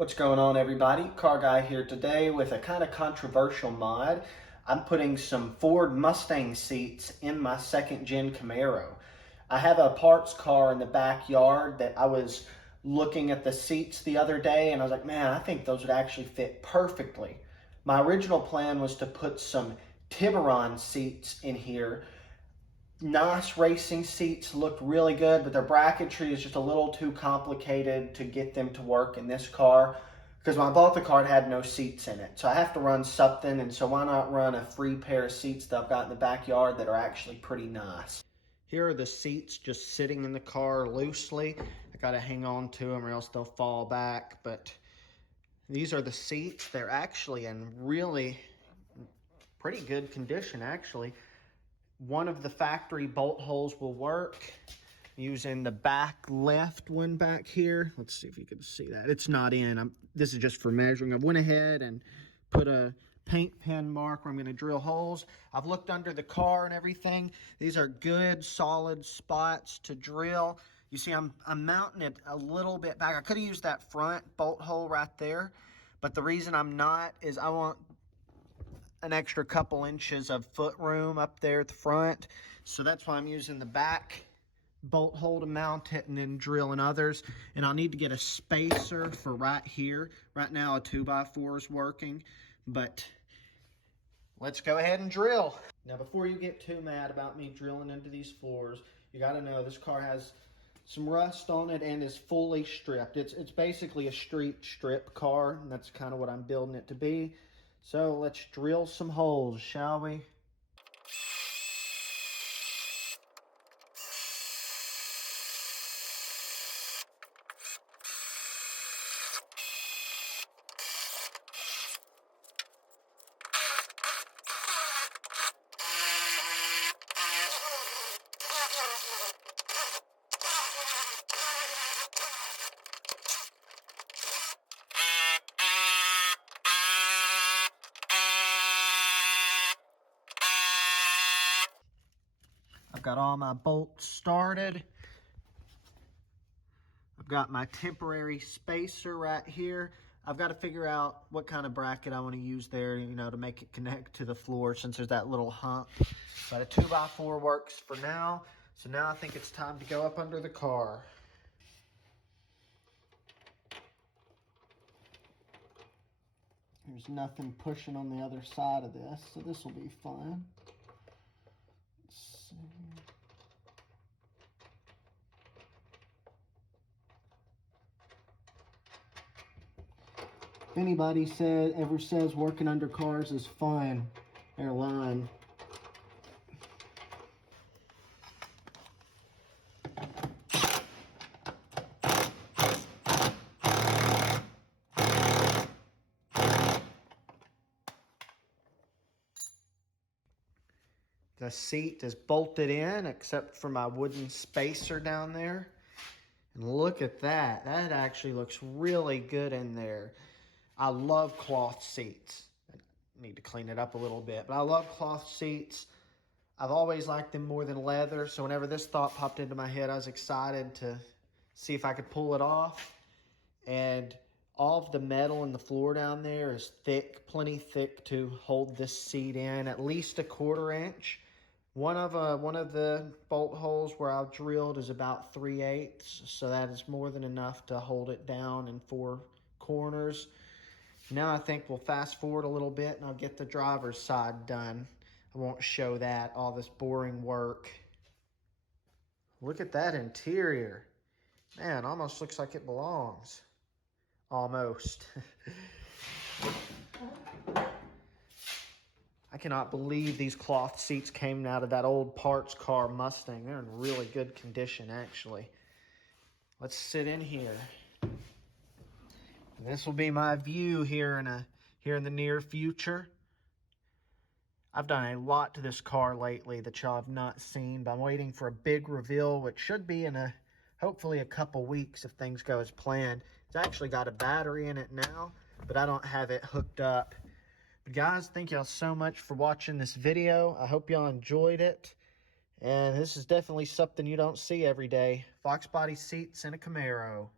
What's going on, everybody? Car Guy here today with a kind of controversial mod. I'm putting some Ford Mustang seats in my second gen Camaro. I have a parts car in the backyard that I was looking at the seats the other day and I was like, man, I think those would actually fit perfectly. My original plan was to put some Tiburon seats in here. Nice racing seats, looked really good, but their bracketry is just a little too complicated to get them to work in this car because when I bought the car, it had no seats in it. So I have to run something, and so why not run a free pair of seats that I've got in the backyard that are actually pretty nice. Here are the seats just sitting in the car loosely. I gotta hang on to them or else they'll fall back, but these are the seats. They're actually in really pretty good condition, actually. One of the factory bolt holes will work using the back left one back here. Let's see if you can see that. It's not in. This is just for measuring. I went ahead and put a paint pen mark where I'm going to drill holes. I've looked under the car and everything. These are good, solid spots to drill. You see, I'm mounting it a little bit back. I could have used that front bolt hole right there, but the reason I'm not is I want an extra couple inches of foot room up there at the front. So that's why I'm using the back bolt hole to mount it and then drilling others. And I'll need to get a spacer for right here. Right now a 2x4 is working, but let's go ahead and drill. Now before you get too mad about me drilling into these floors, you gotta know this car has some rust on it and is fully stripped. It's basically a street strip car, and that's kind of what I'm building it to be. So let's drill some holes, shall we? I've got all my bolts started. I've got my temporary spacer right here. I've got to figure out what kind of bracket I want to use there, to make it connect to the floor since there's that little hump. But a 2x4 works for now. So now I think it's time to go up under the car. There's nothing pushing on the other side of this, so this will be fun. Let's see. If anybody ever says working under cars is fun, they're lying. The seat is bolted in except for my wooden spacer down there. And look at that. That actually looks really good in there. I love cloth seats. I need to clean it up a little bit, but I love cloth seats. I've always liked them more than leather, so whenever this thought popped into my head, I was excited to see if I could pull it off. And all of the metal in the floor down there is thick, plenty thick to hold this seat in, at least a 1/4 inch. One of the bolt holes where I've drilled is about 3/8, so that is more than enough to hold it down in 4 corners. Now I think we'll fast forward a little bit and I'll get the driver's side done. I won't show that, all this boring work. Look at that interior. Man, almost looks like it belongs. Almost. I cannot believe these cloth seats came out of that old parts car Mustang. They're in really good condition, actually. Let's sit in here. This will be my view here in the near future. I've done a lot to this car lately that y'all have not seen, but I'm waiting for a big reveal, which should be in hopefully a couple weeks if things go as planned. It's actually got a battery in it now, but I don't have it hooked up. But guys, thank y'all so much for watching this video. I hope y'all enjoyed it. And this is definitely something you don't see every day. Foxbody seats in a Camaro.